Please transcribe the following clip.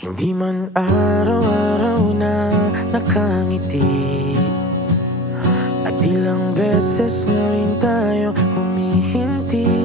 Hindi man araw-araw na nakangiti, at ilang beses nga rin tayo humihindi.